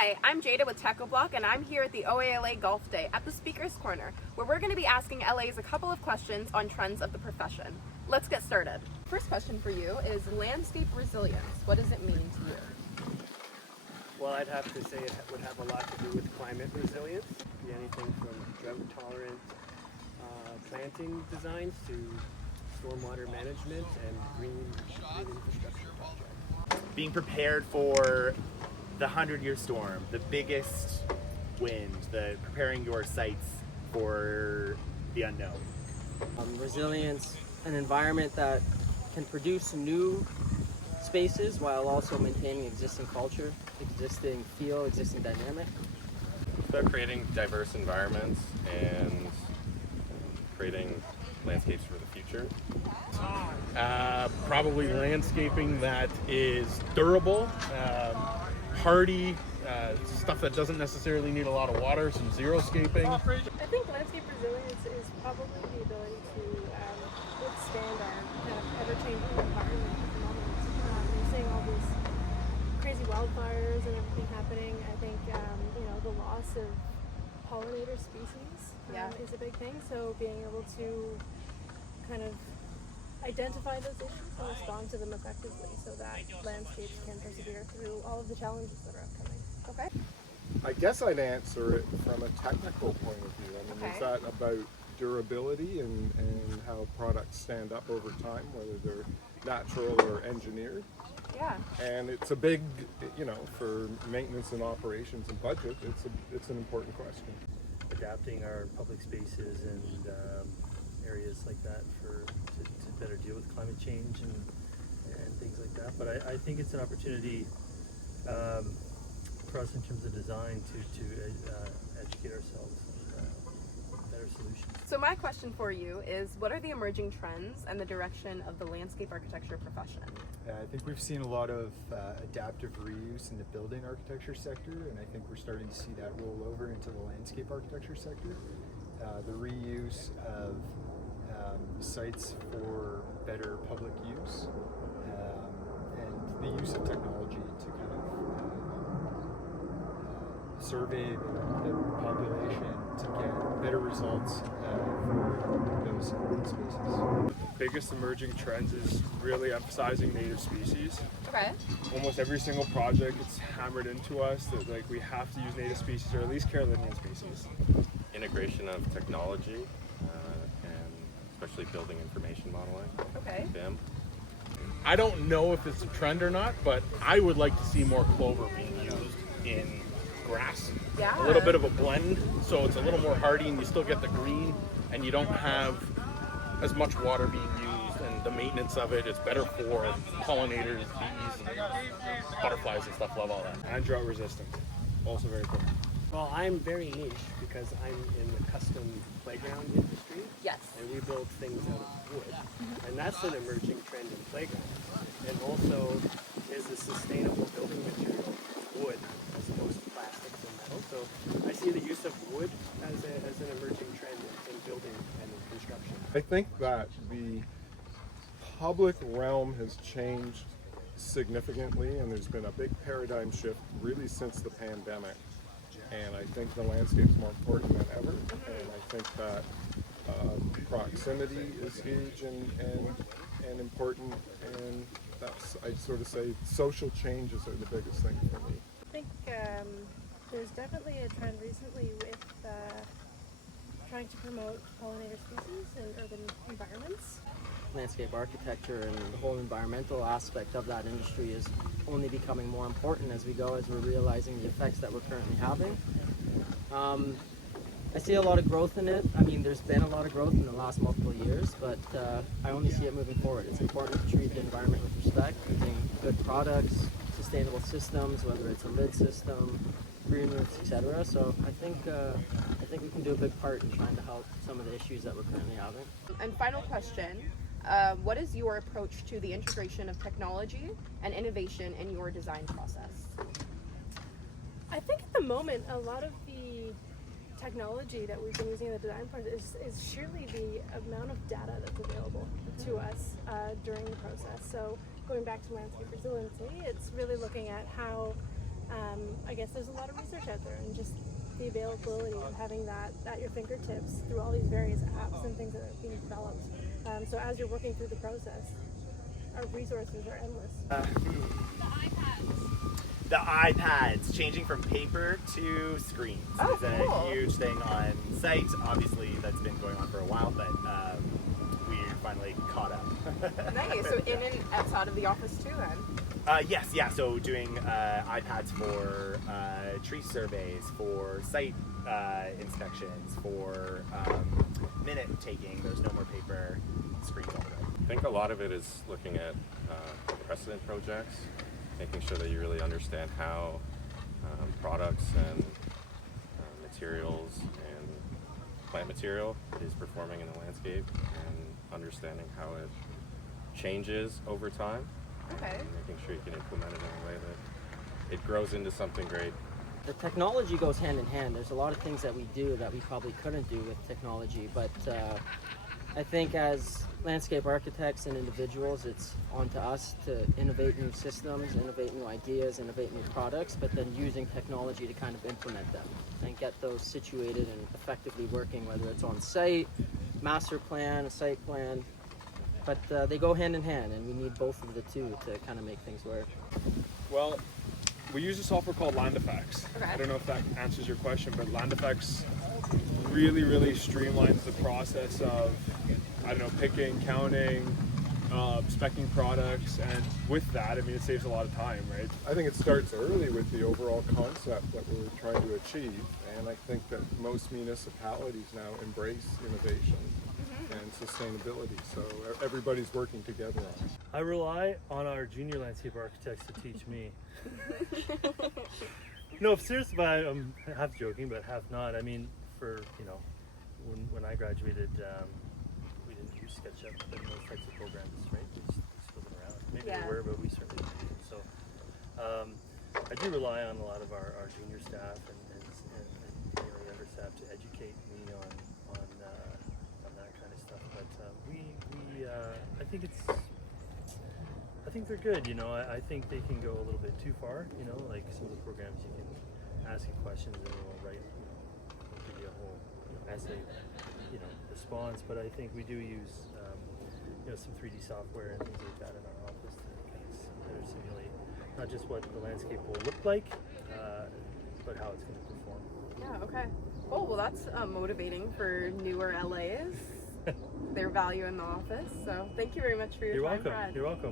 Hi, I'm Jada with TechoBlock, and I'm here at the OALA Golf Day at the Speaker's Corner, where we're going to be asking LAs a couple of questions on trends of the profession. Let's get started. First question for you is landscape resilience. What does it mean to you? Well, I'd have to say it would have a lot to do with climate resilience. Be anything from drought-tolerant planting designs to stormwater management and green infrastructure projects. Being prepared for the 100-year storm, the biggest wind, preparing your sites for the unknown. Resilience, an environment that can produce new spaces while also maintaining existing culture, existing feel, existing dynamic. It's about creating diverse environments and creating landscapes for the future. Probably landscaping that is durable, hardy, stuff that doesn't necessarily need a lot of water, some xeriscaping. I think landscape resilience is probably the ability to withstand our kind of ever-changing environment at the moment. We're seeing all these crazy wildfires and everything happening. I think the loss of pollinator species is a big thing. So being able to kind of identify those issues and respond to them effectively so that landscapes can persevere through all of the challenges that are upcoming. Okay. I guess I'd answer it from a technical point of view. I mean, is that about durability and how products stand up over time, whether they're natural or engineered? Yeah. And it's a big, for maintenance and operations and budget, it's an important question. Adapting our public spaces and areas like that to better deal with climate change and things like that. But I think it's an opportunity for us in terms of design to educate ourselves on better solutions. So my question for you is, what are the emerging trends and the direction of the landscape architecture profession? I think we've seen a lot of adaptive reuse in the building architecture sector, and I think we're starting to see that roll over into the landscape architecture sector. The reuse of sites for better public use, and the use of technology to kind of survey the population to get better results for those spaces. Biggest emerging trends is really emphasizing native species. Okay. Almost every single project gets hammered into us that we have to use native species or at least Carolinian species. Integration of technology and especially building information modeling. Okay. BIM. I don't know if it's a trend or not, but I would like to see more clover being used in grass. Yeah. A little bit of a blend, so it's a little more hardy and you still get the green and you don't have as much water being used, and the maintenance of it is better for pollinators, bees, and butterflies and stuff. Love all that. And drought resistant, also very important. Well, I'm very niche because I'm in the custom playground industry. Yes. And we build things out of wood. And that's an emerging trend in playground. And also is a sustainable building material, wood, as opposed to plastics and metal. So I see the use of wood as an emerging trend in building and in construction. I think that the public realm has changed significantly, and there's been a big paradigm shift really since the pandemic. And I think the landscape's more important than ever. And I think that proximity is huge and important. And that's, I'd sort of say, social changes are the biggest thing for me. I think there's definitely a trend recently with trying to promote pollinator species in urban environments. Landscape architecture and the whole environmental aspect of that industry is only becoming more important as we go, as we're realizing the effects that we're currently having. I see a lot of growth in it. I mean, there's been a lot of growth in the last multiple years, but I only see it moving forward. It's important to treat the environment with respect, using good products, sustainable systems, whether it's a lid system, green roofs, etc. So I think we can do a big part in trying to help some of the issues that we're currently having. And final question, what is your approach to the integration of technology and innovation in your design process? I think at the moment, a lot of the technology that we've been using in the design process is surely the amount of data that's available to us during the process. So going back to landscape resiliency, it's really looking at how I guess there's a lot of research out there, and just the availability of having that at your fingertips through all these various apps and things that are being developed. So as you're working through the process, our resources are endless. The iPads changing from paper to screens Oh, is a cool. huge thing on site. Obviously, that's been going on for a while, but we're finally caught up. Nice. So in and outside of the office too, then. Yes, yeah. So doing iPads for tree surveys, for site inspections, for minute taking. There's no more paper, screens all the way. I think a lot of it is looking at precedent projects, making sure that you really understand how products and materials and plant material is performing in the landscape, and understanding how it changes over time, Okay. and making sure you can implement it in a way that it grows into something great. The technology goes hand in hand. There's a lot of things that we do that we probably couldn't do with technology, but I think as landscape architects and individuals, it's on to us to innovate new systems, innovate new ideas, innovate new products, but then using technology to kind of implement them and get those situated and effectively working, whether it's on site, master plan, a site plan. But they go hand in hand, and we need both of the two to kind of make things work. Well, we use a software called Land Effects. Okay. I don't know if that answers your question, but Land Effects really, really streamlines the process of, I don't know, picking, counting, speccing products, and with that, I mean, it saves a lot of time, right? I think it starts early with the overall concept that we're trying to achieve, and I think that most municipalities now embrace innovation and sustainability, so everybody's working together on it. I rely on our junior landscape architects to teach me. No, seriously, but I'm half joking, but half not. I mean, when I graduated, we didn't use SketchUp and those types of programs, right? They just wasn't around. Maybe Yeah. they were, but we certainly didn't. So I do rely on a lot of our junior staff and younger staff to educate me on that kind of stuff. But I think they're good. I think they can go a little bit too far. Like some of the programs, you can ask it questions and it will write, it'll give you a whole essay, response. But I think we do use, some 3D software and things like that in our office to kind of better simulate not just what the landscape will look like, but how it's going to perform. Yeah. Okay. Cool. Well, that's motivating for newer LAs. Their value in the office. So thank you very much for your You're time, welcome. Brad. You're welcome.